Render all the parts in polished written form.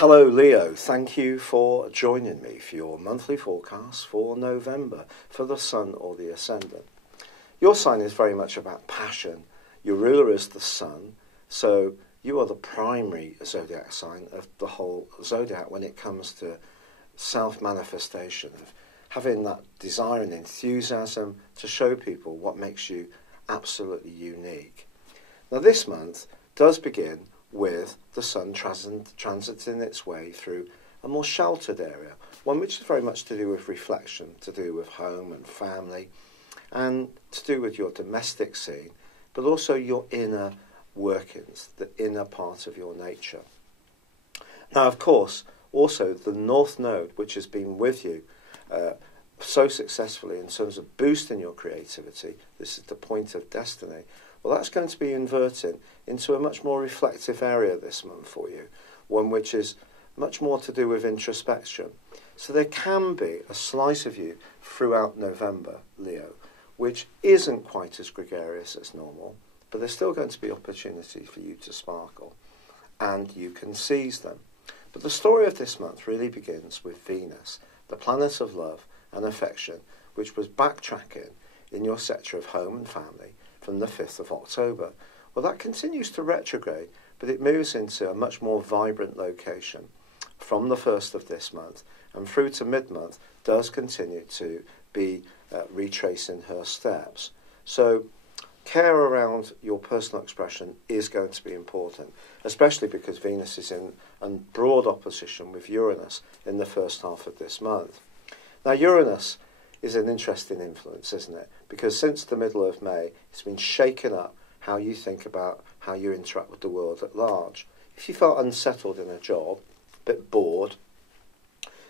Hello Leo, thank you for joining me for your monthly forecast for November for the Sun or the Ascendant. Your sign is very much about passion. Your ruler is the Sun, so you are the primary zodiac sign of the whole zodiac when it comes to self-manifestation, of having that desire and enthusiasm to show people what makes you absolutely unique. Now this month does begin with the Sun transiting its way through a more sheltered area, one which is very much to do with reflection, to do with home and family, and to do with your domestic scene, but also your inner workings, the inner part of your nature. Now, of course, also the North Node, which has been with you so successfully in terms of boosting your creativity, this is the point of destiny. Well, that's going to be inverting into a much more reflective area this month for you, one which is much more to do with introspection. So there can be a slice of you throughout November, Leo, which isn't quite as gregarious as normal, but there's still going to be opportunity for you to sparkle, and you can seize them. But the story of this month really begins with Venus, the planet of love and affection, which was backtracking in your sector of home and family from the 5th of October. Well, that continues to retrograde, but it moves into a much more vibrant location from the 1st of this month, and through to mid-month does continue to be retracing her steps. So care around your personal expression is going to be important, especially because Venus is in broad opposition with Uranus in the first half of this month. Now, Uranus is an interesting influence, isn't it? Because since the middle of May, it's been shaking up how you think about how you interact with the world at large. If you felt unsettled in a job, a bit bored,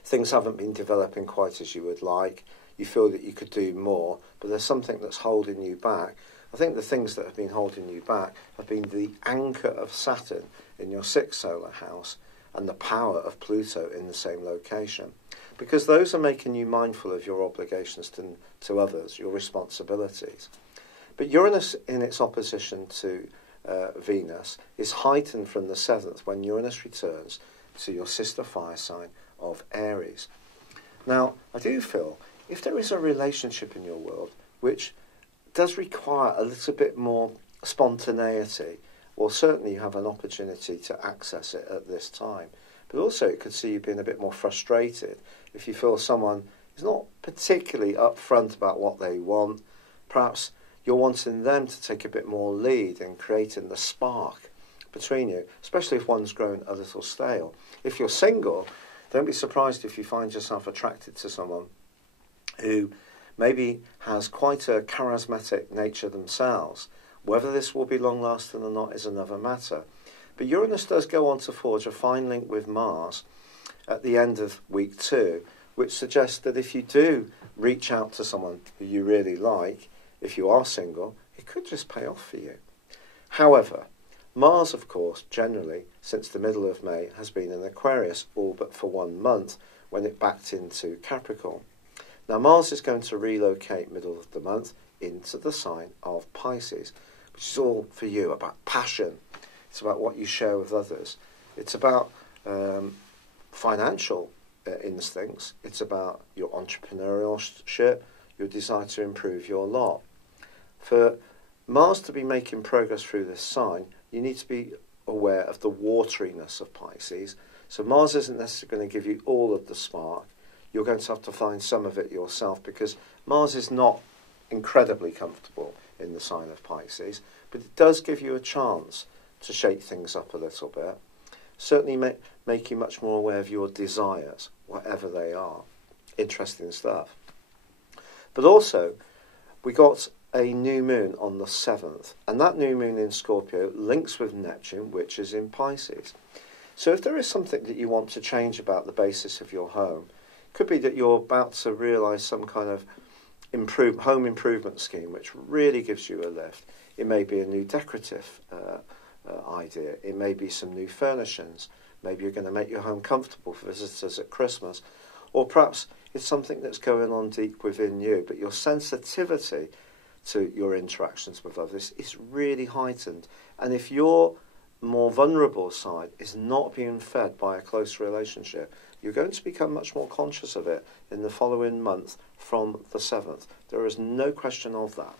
things haven't been developing quite as you would like, you feel that you could do more, but there's something that's holding you back. I think the things that have been holding you back have been the anchor of Saturn in your 6th solar house and the power of Pluto in the same location, because those are making you mindful of your obligations to others, your responsibilities. But Uranus in its opposition to Venus is heightened from the 7th when Uranus returns to your sister fire sign of Aries. Now, I do feel if there is a relationship in your world which does require a little bit more spontaneity, well, certainly you have an opportunity to access it at this time. But also it could see you being a bit more frustrated if you feel someone is not particularly upfront about what they want. Perhaps you're wanting them to take a bit more lead in creating the spark between you, especially if one's grown a little stale. If you're single, don't be surprised if you find yourself attracted to someone who maybe has quite a charismatic nature themselves. Whether this will be long-lasting or not is another matter. But Uranus does go on to forge a fine link with Mars at the end of week 2, which suggests that if you do reach out to someone who you really like, if you are single, it could just pay off for you. However, Mars, of course, generally, since the middle of May, has been in Aquarius, all but for 1 month, when it backed into Capricorn. Now, Mars is going to relocate middle of the month into the sign of Pisces, which is all for you about passion. It's about what you share with others. It's about financial instincts. It's about your entrepreneurship, your desire to improve your lot. For Mars to be making progress through this sign, you need to be aware of the wateriness of Pisces. So Mars isn't necessarily going to give you all of the spark. You're going to have to find some of it yourself, because Mars is not incredibly comfortable in the sign of Pisces, but it does give you a chance to shake things up a little bit. Certainly make you much more aware of your desires, whatever they are. Interesting stuff. But also, we got a new moon on the 7th, and that new moon in Scorpio links with Neptune, which is in Pisces. So if there is something that you want to change about the basis of your home, it could be that you're about to realise some kind of home improvement scheme which really gives you a lift. It may be a new decorative idea. It may be some new furnishings. Maybe you're going to make your home comfortable for visitors at Christmas. Or perhaps it's something that's going on deep within you, but your sensitivity to your interactions with others is really heightened. And if your more vulnerable side is not being fed by a close relationship, you're going to become much more conscious of it in the following month from the 7th. There is no question of that.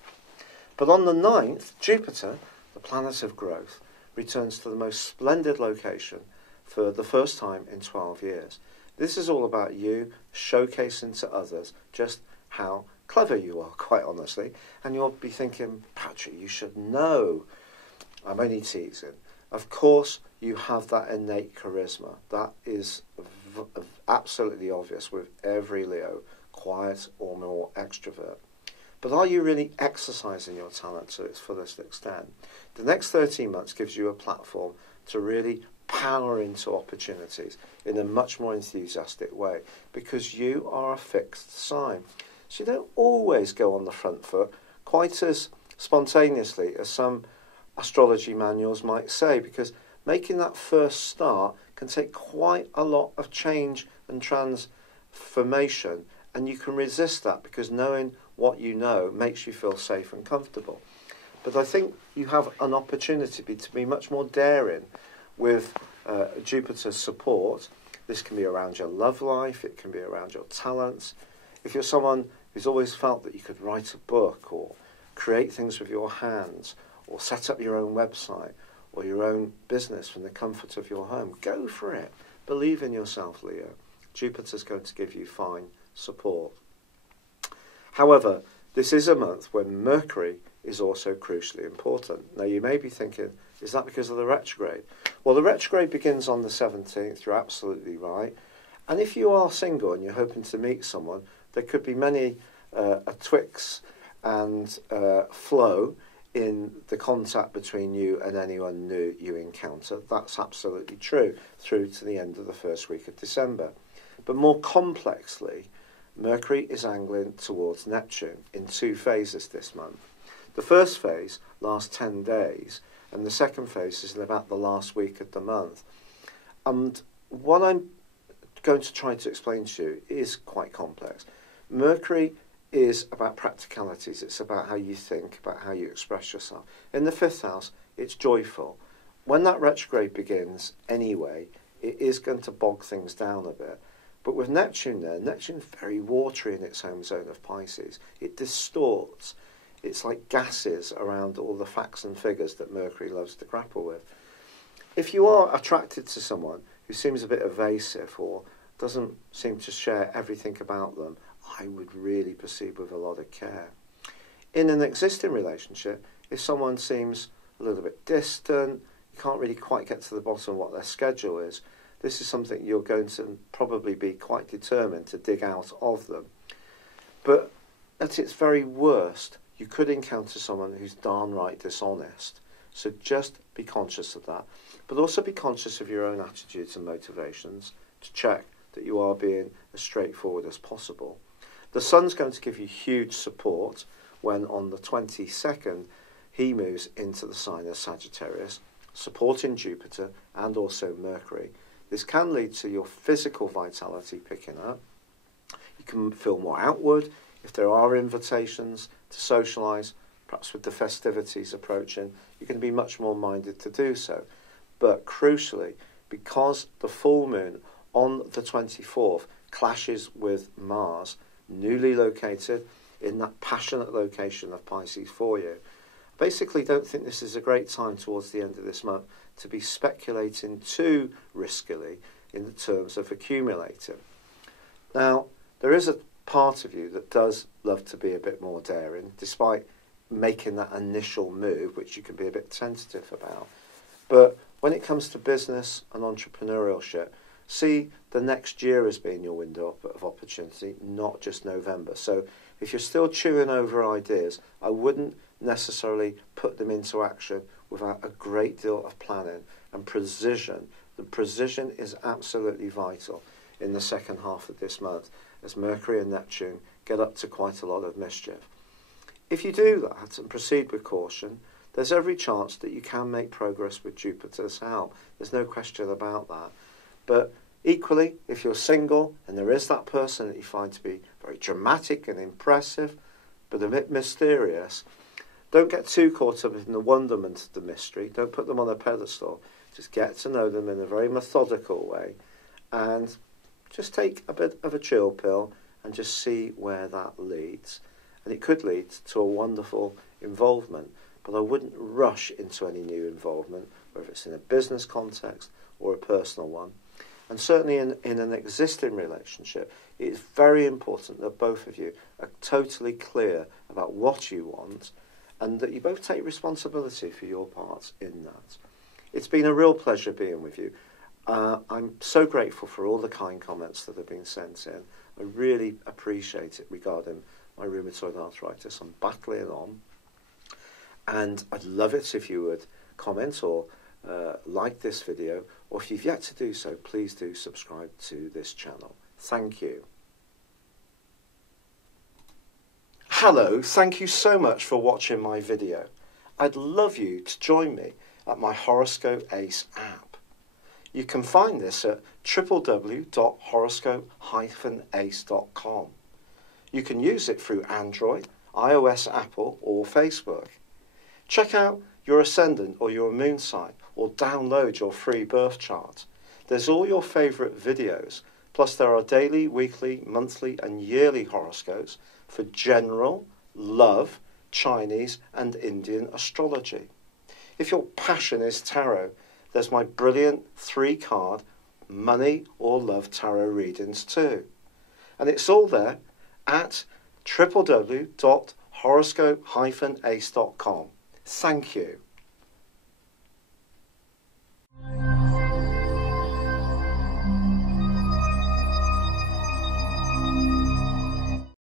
But on the 9th, Jupiter, the planet of growth, returns to the most splendid location for the first time in 12 years. This is all about you showcasing to others just how clever you are, quite honestly. And you'll be thinking, Patrick, you should know. I'm only teasing. Of course, you have that innate charisma. That is absolutely obvious with every Leo, quiet or more extrovert. But are you really exercising your talent to its fullest extent? The next 13 months gives you a platform to really power into opportunities in a much more enthusiastic way, because you are a fixed sign. So you don't always go on the front foot quite as spontaneously as some astrology manuals might say, because making that first start can take quite a lot of change and transformation, and you can resist that because knowing what you know makes you feel safe and comfortable. But I think you have an opportunity to be much more daring with Jupiter's support. This can be around your love life, it can be around your talents. If you're someone who's always felt that you could write a book or create things with your hands or set up your own website or your own business from the comfort of your home, go for it. Believe in yourself, Leo. Jupiter's going to give you fine support. However, this is a month when Mercury is also crucially important. Now, you may be thinking, is that because of the retrograde? Well, the retrograde begins on the 17th, you're absolutely right. And if you are single and you're hoping to meet someone, there could be many a twix and flow in the contact between you and anyone new you encounter. That's absolutely true through to the end of the first week of December. But more complexly, Mercury is angling towards Neptune in 2 phases this month. The first phase lasts 10 days, and the second phase is in about the last week of the month. And what I'm going to try to explain to you is quite complex. Mercury is about practicalities. It's about how you think, about how you express yourself. In the 5th house, it's joyful. When that retrograde begins anyway, it is going to bog things down a bit. But with Neptune there, Neptune's very watery in its home zone of Pisces. It distorts. It's like gases around all the facts and figures that Mercury loves to grapple with. If you are attracted to someone who seems a bit evasive or doesn't seem to share everything about them, I would really proceed with a lot of care. In an existing relationship, if someone seems a little bit distant, you can't really quite get to the bottom of what their schedule is, this is something you're going to probably be quite determined to dig out of them. But at its very worst, you could encounter someone who's darn right dishonest. So just be conscious of that. But also be conscious of your own attitudes and motivations to check that you are being as straightforward as possible. The Sun's going to give you huge support when on the 22nd he moves into the sign of Sagittarius, supporting Jupiter and also Mercury. This can lead to your physical vitality picking up. You can feel more outward if there are invitations to socialise, perhaps with the festivities approaching. You're going to be much more minded to do so. But crucially, because the full moon on the 24th clashes with Mars, newly located in that passionate location of Pisces for you, basically don't think this is a great time towards the end of this month to be speculating too riskily in the terms of accumulating. Now, there is a part of you that does love to be a bit more daring, despite making that initial move, which you can be a bit tentative about. But when it comes to business and entrepreneurship, see the next year as being your window of opportunity, not just November. So if you're still chewing over ideas, I wouldn't necessarily put them into action without a great deal of planning and precision. The precision is absolutely vital in the second half of this month as Mercury and Neptune get up to quite a lot of mischief. If you do that and proceed with caution, there's every chance that you can make progress with Jupiter's help. There's no question about that. But equally, if you're single and there is that person that you find to be very dramatic and impressive, but a bit mysterious, don't get too caught up in the wonderment of the mystery. Don't put them on a pedestal. Just get to know them in a very methodical way and just take a bit of a chill pill and just see where that leads. And it could lead to a wonderful involvement, but I wouldn't rush into any new involvement, whether it's in a business context or a personal one. And certainly in an existing relationship, it's very important that both of you are totally clear about what you want and that you both take responsibility for your parts in that. It's been a real pleasure being with you. I'm so grateful for all the kind comments that have been sent in. I really appreciate it regarding my rheumatoid arthritis. I'm battling on. And I'd love it if you would comment or like this video, or if you've yet to do so, please do subscribe to this channel. Thank you. Hello, thank you so much for watching my video. I'd love you to join me at my Horoscope Ace app. You can find this at www.horoscope-ace.com. You can use it through Android, iOS, Apple or Facebook. Check out your ascendant or your moon sign or download your free birth chart. There's all your favourite videos, plus there are daily, weekly, monthly and yearly horoscopes for general, love, Chinese and Indian astrology. If your passion is tarot, there's my brilliant 3-card money or love tarot readings too. And it's all there at www.horoscope-ace.com. Thank you.